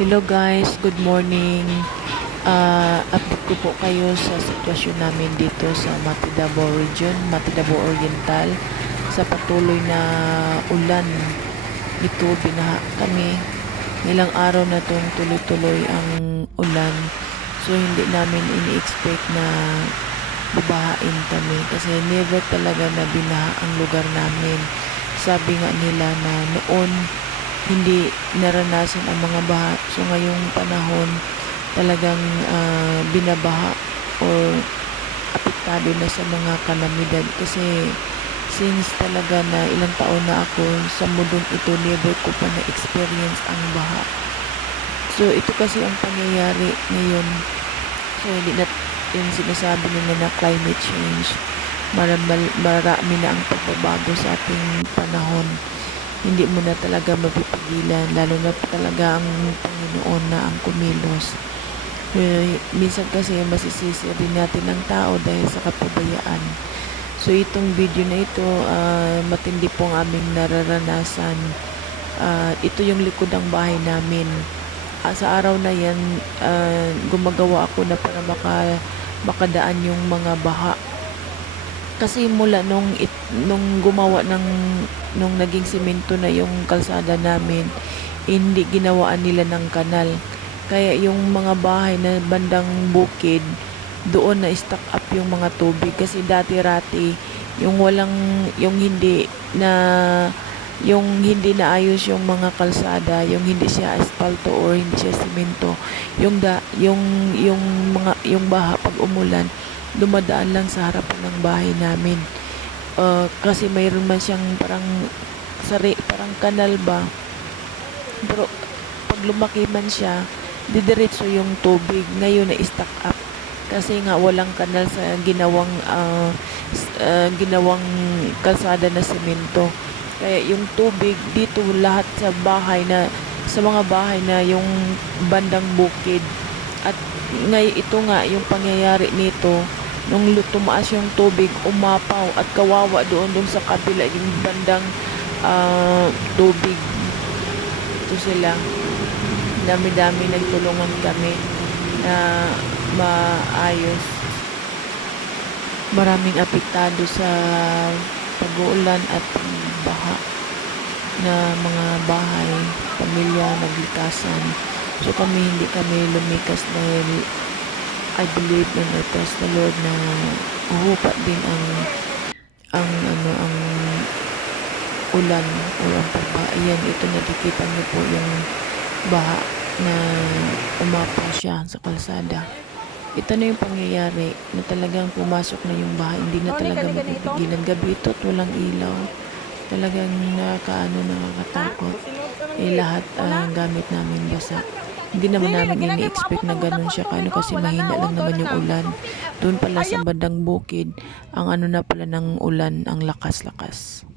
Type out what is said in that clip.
Hello guys, good morning. Ah, update ko po kayo sa sitwasyon namin dito sa Matidabo region, Matidabo Oriental. Sa patuloy na ulan, ito binaha kami. Ilang araw na itong tuloy-tuloy ang ulan. So hindi namin ini-expect na babahain kami kasi never talaga na binaha ang lugar namin. Sabi nga nila na noon hindi naranasan ang mga baha. So ngayong panahon talagang ah, binabaha or apektado na sa mga kalamidad kasi since talaga na ilang taon na ako sa mundong ito never ko pa na-experience ang baha. So ito kasi ang pangyayari ngayon. So hindi na yung sinasabi nila na climate change. Marami, marami na ang pagbabago sa ating panahon hindi mo na talaga mapipigilan lalo na talaga ang Panginoon na ang kumilos. Eh, minsan kasi masisisi rin natin ang tao dahil sa kapabayaan. So itong video na ito ah, matindi pong aming nararanasan. Ah, ito yung likod ng bahay namin. Ah, sa araw na yan ah, gumagawa ako na para maka, makadaan yung mga baha kasi mula nung it, nung gumawa ng nung naging simento na yung kalsada namin hindi ginawaan nila ng kanal. Kaya yung mga bahay na bandang bukid doon na stock up yung mga tubig. Kasi dati-rati yung walang yung hindi na yung hindi naayos yung mga kalsada, yung hindi siya asfalto or hindi siya simento, yung da, yung yung mga yung baha pag umulan, dumadaan lang sa harapan ng bahay namin. Uh, kasi mayroon man siyang parang sari, parang kanal ba. Pero pag lumaki man siya, didiretso yung tubig. Ngayon na stock up. Kasi nga walang kanal sa ginawang s- ah, ginawang kalsada na semento. Kaya yung tubig dito lahat sa bahay na sa mga bahay na yung bandang bukid at ngay ito nga yung pangyayari nito nung tumaas yung tubig umapaw at kawawa doon doon sa kabila yung bandang ah, tubig. Ito sila. Dami-dami nagtulungan kami na maayos. Maraming apektado sa pag-uulan at baha na mga bahay, pamilya, naglikasan. So kami hindi kami lumikas dahil I believe and I trust the Lord na uhupa din ang ang ano ang ulan o ang pagbaha. Ayan, ito nakikita niyo po yung baha na umapaw siya sa kalsada. Ito na yung pangyayari na talagang pumasok na yung baha. Hindi na talaga mapipigilan. Gabi ito at walang ilaw. Talagang nakakaano, nakakatakot. Eh, lahat ang gamit namin basa. Hindi naman namin ini-expect na ganun siya. Kano kasi mahina lang naman yung ulan. Doon pala sa bandang bukid, ang ano na pala ng ulan, ang lakas-lakas.